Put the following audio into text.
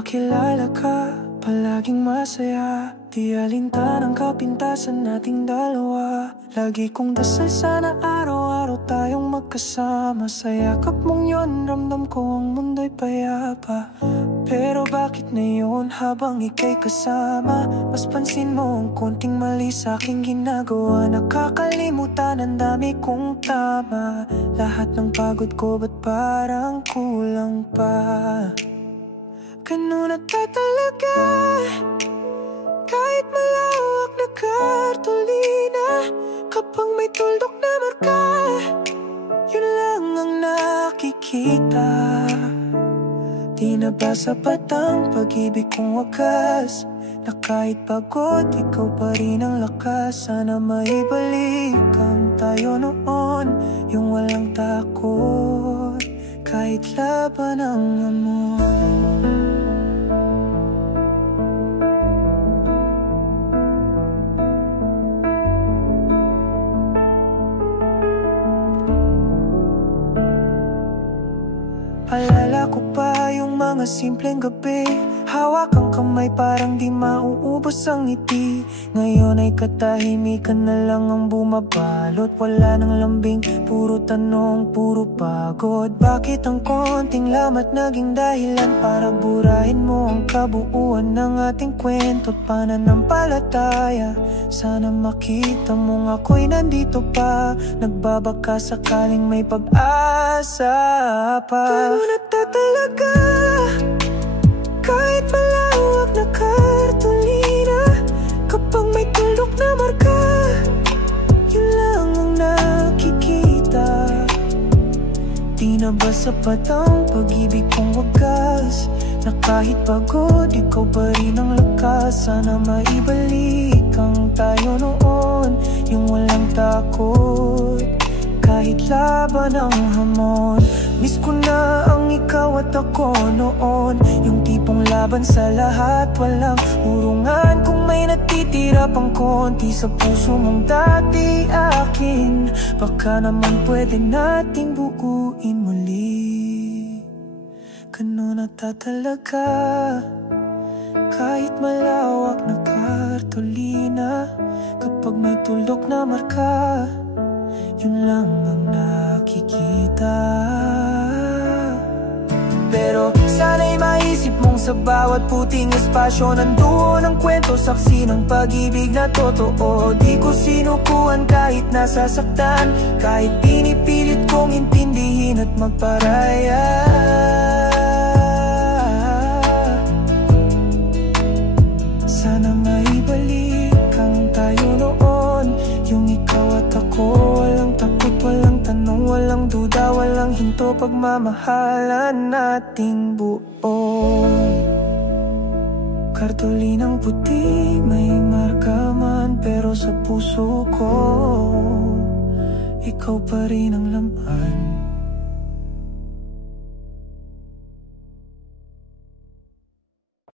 makilala ka, palaging masaya. Di alintanang kapintasan nating dalawa. Lagi kong dasal sana araw-araw tayong magkasama. Sa yakap mong yon, ramdam ko ang mundo'y payapa. Pero bakit ngayon habang ika'y kasama, mas pansin mo ang konting mali sa aking ginagawa? Nakakalimutan ang dami kong tama. Lahat ng pagod ko ba't parang kulang pa? Ganun na talaga, kahit malawak na kartolina. Kapag may tuldok na marka, yun lang ang nakikita. Di na ba sapat ang pag-ibig kong wagas, na kahit pagod, ikaw pa rin ang lakas. Sana maibalik ang tayo noon, yung walang takot, kahit laban ang hamon. Alala ko pa yung mga simpleng gabi, hawak ang kamay parang di mauubos ang ngiti. Ngayon ay katahimikan na lang ang bumabalot. Wala nang lambing, puro tanong, puro pagod. Bakit ang konting lamat naging dahilan para burahin mo ang kabuuan ng ating kwento't pananampalataya? Sana makita mong ako'y nandito pa, nagbabaka sakaling may pag-asa pa. Ganun na talaga, kahit malawak na kartolina. Kapag may tuldok na marka, yun lang ang nakikita. Di na ba sapat ang pag-ibig kong wagas, na kahit pagod, ikaw pa rin ang lakas. Sana maibalik ang tayo noon, yung walang takot, kahit laban ang hamon. Miss ko na ang ikaw at ako noon, yung tipong laban sa lahat, walang urungan. Kung may natitira pang konti sa puso mong dati akin, baka naman pwede nating buuin muli. Ganun na talaga, kahit malawak na kartolina. Kapag may tuldok na marka, yun lang ang nakikita. Pero sana'y maisip mong sa bawat puting espasyo nandoon ang kwento, saksi ng pag-ibig na totoo. Di ko sinukuhan kahit nasasaktan, kahit pinipilit kong intindihin at magparaya. Sana maibalik ang tayo noon, yung ikaw at ako, walang takot, walang tanong, walang duda, walang hinto, pagmamahalan nating buo. Kartolinang puti, may marka man, pero sa puso ko, ikaw pa rin ang laman.